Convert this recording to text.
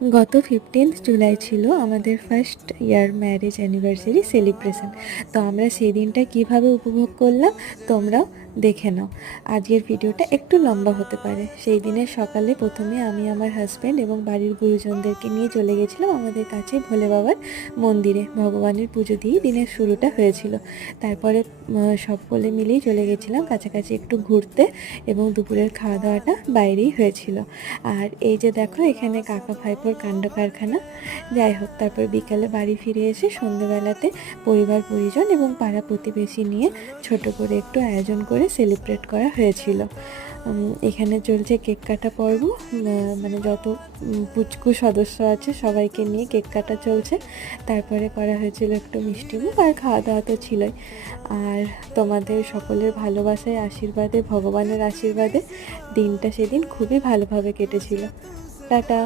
গত 15th জুলাই ছিল আমাদের first year marriage anniversary celebration. তো আমরা সেই দিনটা কীভাবে উপভোগ করলাম তোমরাও দেখে নাও। আজকের ভিডিওটা একটু লম্বা হতে পারে। সেই দিনের সকালে প্রথমে আমি আমার হাজব্যান্ড এবং বাড়ির গুরুজনদেরকে নিয়ে চলে গেছিলাম আমাদের কাছে ভোলে বাবার মন্দিরে। ভগবানের পুজো দিয়েই দিনের শুরুটা হয়েছিল। তারপরে সকলে মিলেই চলে গেছিলাম কাছাকাছি একটু ঘুরতে, এবং দুপুরের খাওয়া দাওয়াটা বাইরেই হয়েছিল। আর এই যে দেখো এখানে কাকা ভাইপোর কাণ্ড কারখানা। যাই হোক, তারপর বিকালে বাড়ি ফিরে এসে সন্ধ্যেবেলাতে পরিবার পরিজন এবং পাড়া প্রতিবেশী নিয়ে ছোট করে একটু আয়োজন করে সেলিব্রেট করা হয়েছিল। এখানে চলছে কেক কাটা পর্ব। মানে যত পুচকু সদস্য আছে সবাইকে নিয়ে কেক কাটা চলছে। তারপরে করা হয়েছিল একটু মিষ্টিমুখ, আর খাওয়া দাওয়া তো ছিলই। আর তোমাদের সকলের ভালোবাসায় আশীর্বাদে, ভগবানের আশীর্বাদে দিনটা সেদিন খুবই ভালোভাবে কেটেছিল। টাটা।